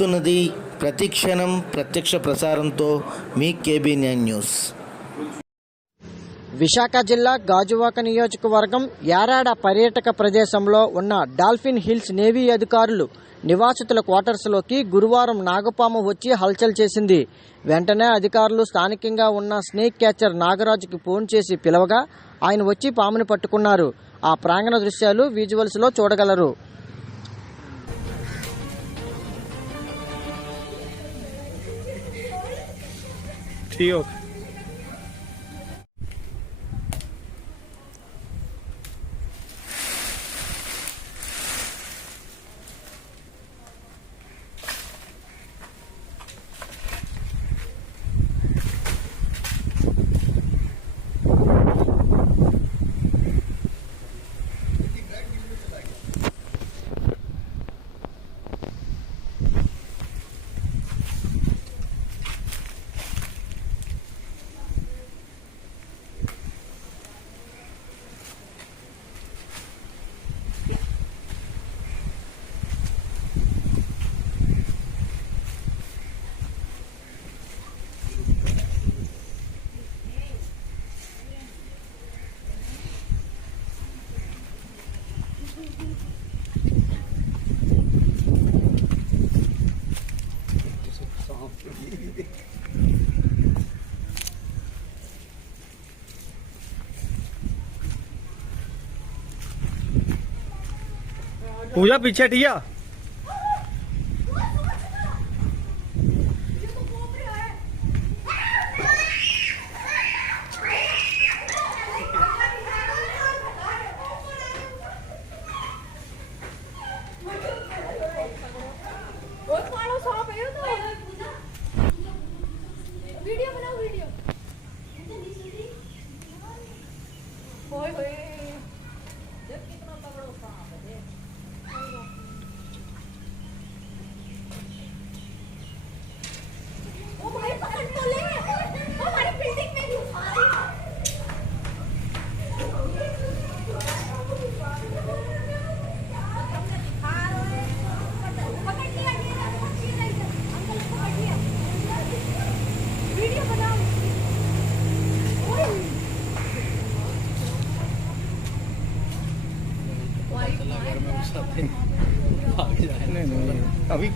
వస్తున్నది ప్రతి క్షణం ప్రత్యక్ష ప్రసారంతో మీ కేబీ న్యూస్. విశాఖ జిల్లా గాజువాక నియోజకవర్గం యారాడ పర్యాటక ప్రదేశంలో ఉన్న డాల్ఫిన్ హిల్స్ నేవీ అధికారులు నివాసితుల క్వార్టర్స్లోకి గురువారం నాగపాము వచ్చి హల్చల్ చేసింది. వెంటనే అధికారులు స్థానికంగా ఉన్న స్నేక్ క్యాచర్ నాగరాజుకి ఫోన్ చేసి పిలవగా ఆయన వచ్చి పాముని పట్టుకున్నారు. ఆ ప్రాంగణ దృశ్యాలు విజువల్స్లో చూడగలరు. tío. पूजा पीछे टिया। अभी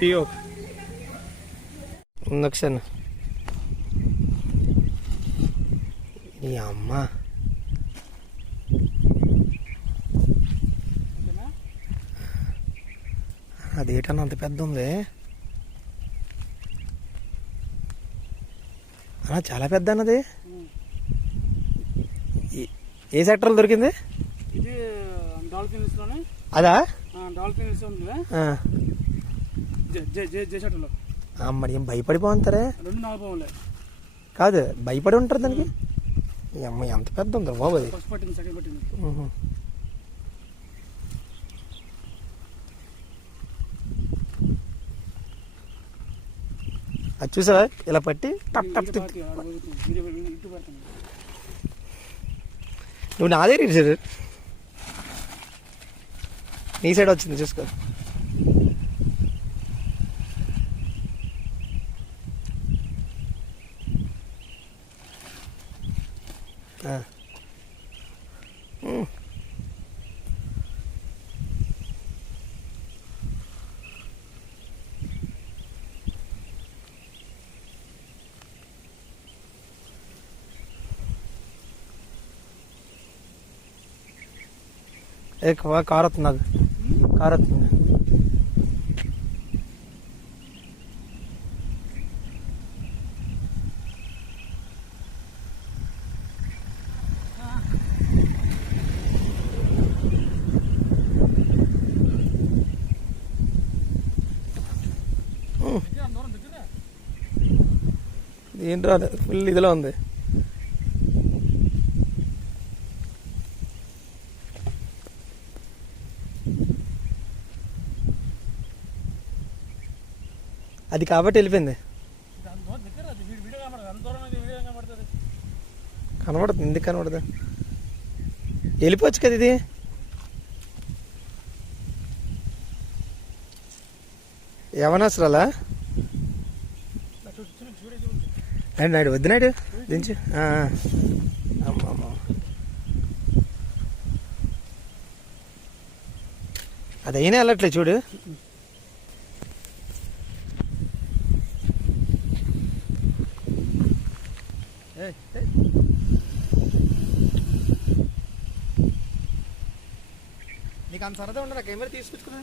Чаек. Наксена. అది అదేటన్నా అంత పెద్ద ఉంది. అన్నా చాలా పెద్ద అన్నది ఏ సెక్టర్లో దొరికింది? ఇది డాల్ఫిన్స్ అదా? డాల్ఫిన్స్ ఉంది అమ్మడి ఏం భయపడిపోతారే కాదు భయపడి ఉంటారు దానికి? అమ్మ ఎంత పెద్ద ఉందో బాబు అది. అది చూసావా? ఇలా పట్టి టప్ టప్ నువ్వు నాదే సార్ నీ సైడ్ వచ్చింది చూసుకో. એક કારત ના કારત என்றார் ஃபுல் இதெல்லாம் வந்து. అది కాబట్టి వెళ్ళిపోయింది. కనబడుతుంది ఎందుకు కనబడదు? వెళ్ళిపోవచ్చు కదా ఇది? యవనాసురాలా నాయుడు నాయుడు వద్దు నాయుడు దించు. అదైనా అయినా వెళ్ళట్లే చూడు. నీకు అంత సరదా ఉండరా? కెమెరా తీసుకొచ్చుకున్నా